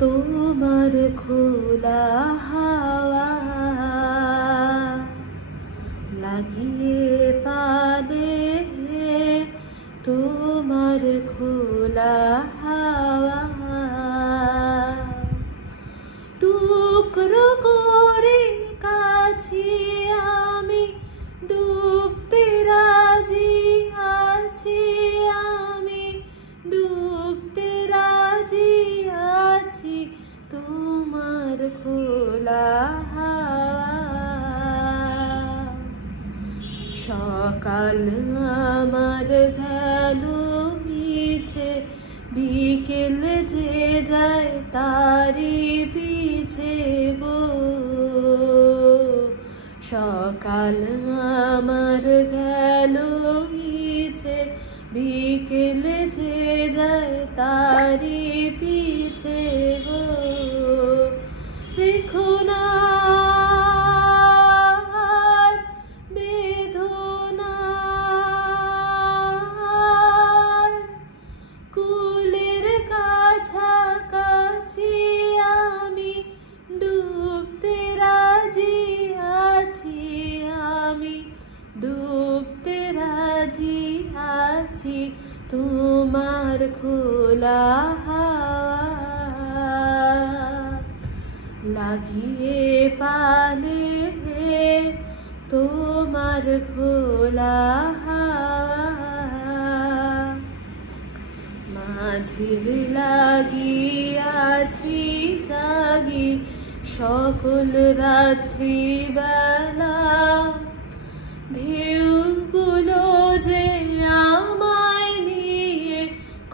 তোমার খোলা হাওয়া লাগিয়ে পালে তোমার খোলা হাওয়া টুকরো করে কাছি আমি ডুবতে রাজি আছি আমি ডুবতে রাজি আছি তোমার খোলা হাওয়া সকাল আমার গেল মিছে বিকেল যে যায় তারি পিছে গো সকাল আমার গেল মিছে বিকেল যে যায় তারি পিছে গো দেখো না ডুবতে রাজি আছি তোমার খোলা হাওয়া লাগিয়ে পালে তোমার খোলা হাওয়া মাঝির লাগিয়াছি জাগি সকল রাত্রি বেলা ঢেউগুলো যে আমায় নিয়ে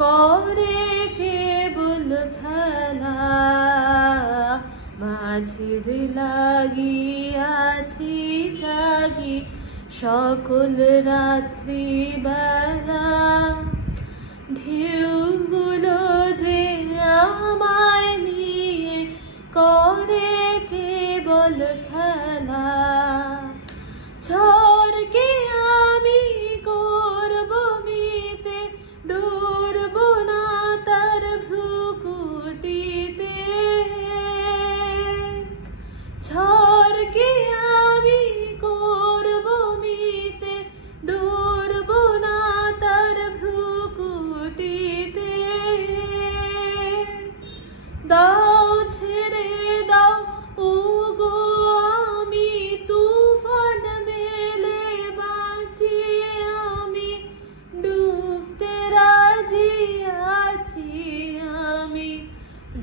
করে কেবল খেলা মাঝির লাগিয়াছি জাগি সকল রাত্রি বেলা ঢেউগুলো যে আমায় নিয়ে করে কেবল খেলা ঝড়কে আমি করব মিতে ডুবব না তার ভ্রুকুটিতে ঝড়কে আমি করব মিতে ডুবব না তার ভ্রুকুটিতে দাও ছেড়ে দাও ওগো আমি তুফান মেলে বাঁচি আমি ডুবতে রাজি আছি আমি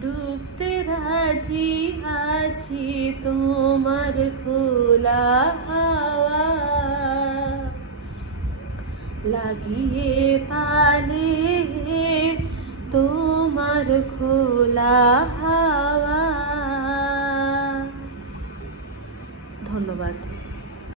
ডুবতে রাজি আছি তোমার খোলা হাওয়া লাগিয়ে পালে তোমার খোলা